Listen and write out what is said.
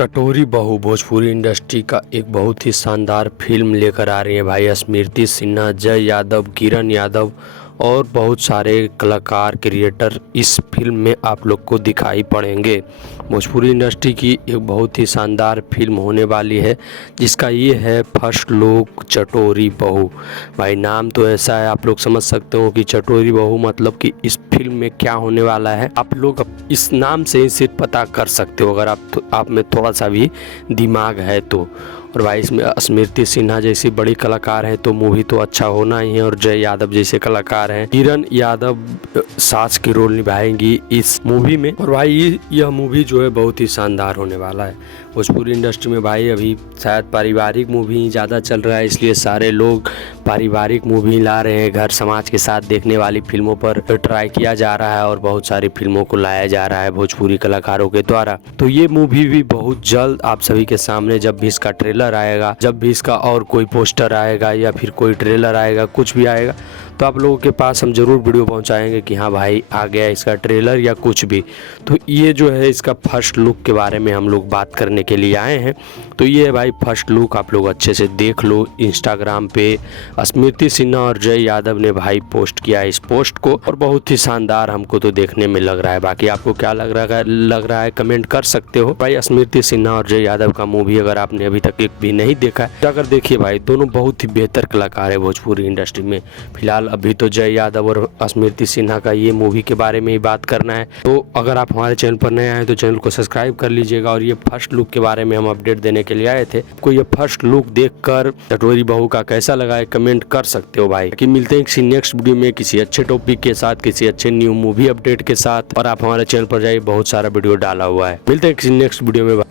टटोरी बहू भोजपुरी इंडस्ट्री का एक बहुत ही शानदार फिल्म लेकर आ रही है भाई। स्मृति सिन्हा, जय यादव, किरण यादव और बहुत सारे कलाकार क्रिएटर इस फिल्म में आप लोग को दिखाई पड़ेंगे। भोजपुरी इंडस्ट्री की एक बहुत ही शानदार फिल्म होने वाली है जिसका ये है फर्स्ट लुक चटोरी बहू। भाई नाम तो ऐसा है, आप लोग समझ सकते हो कि चटोरी बहू मतलब कि इस फिल्म में क्या होने वाला है। आप लोग इस नाम से ही सिर्फ पता कर सकते हो अगर आप में थोड़ा सा भी दिमाग है तो। और भाई इसमें स्मृति सिन्हा जैसी बड़ी कलाकार है तो मूवी तो अच्छा होना ही है। और जय यादव जैसे कलाकार हैं, किरण यादव सास की रोल निभाएंगी इस मूवी में। और भाई यह मूवी जो है बहुत ही शानदार होने वाला है। भोजपुरी इंडस्ट्री में भाई अभी शायद पारिवारिक मूवी ज़्यादा चल रहा है, इसलिए सारे लोग पारिवारिक मूवी ला रहे हैं। घर समाज के साथ देखने वाली फिल्मों पर ट्राई किया जा रहा है और बहुत सारी फिल्मों को लाया जा रहा है भोजपुरी कलाकारों के द्वारा। तो ये मूवी भी बहुत जल्द आप सभी के सामने, जब भी इसका ट्रेलर आएगा, जब भी इसका और कोई पोस्टर आएगा या फिर कोई ट्रेलर आएगा, कुछ भी आएगा, तो आप लोगों के पास हम ज़रूर वीडियो पहुंचाएंगे कि हाँ भाई आ गया इसका ट्रेलर या कुछ भी। तो ये जो है इसका फर्स्ट लुक के बारे में हम लोग बात करने के लिए आए हैं। तो ये है भाई फर्स्ट लुक, आप लोग अच्छे से देख लो। इंस्टाग्राम पे स्मृति सिन्हा और जय यादव ने भाई पोस्ट किया इस पोस्ट को और बहुत ही शानदार हमको तो देखने में लग रहा है। बाकी आपको क्या लग रहा है कमेंट कर सकते हो। भाई स्मृति सिन्हा और जय यादव का मूवी अगर आपने अभी तक एक भी नहीं देखा है जाकर देखिए भाई। दोनों बहुत ही बेहतर कलाकार है भोजपुरी इंडस्ट्री में। फिलहाल अभी तो जय यादव और स्मृति सिन्हा का ये मूवी के बारे में ही बात करना है। तो अगर आप हमारे चैनल पर नए आए तो चैनल को सब्सक्राइब कर लीजिएगा। और ये फर्स्ट लुक के बारे में हम अपडेट देने के लिए आए थे। आपको ये फर्स्ट लुक देखकर टटोरी बहू का कैसा लगा है कमेंट कर सकते हो भाई। कि मिलते हैं किसी नेक्स्ट वीडियो में किसी अच्छे टॉपिक के साथ, किसी अच्छे न्यू मूवी अपडेट के साथ। और आप हमारे चैनल पर जाइए, बहुत सारा वीडियो डाला हुआ है। मिलते हैं किसी नेक्स्ट वीडियो में।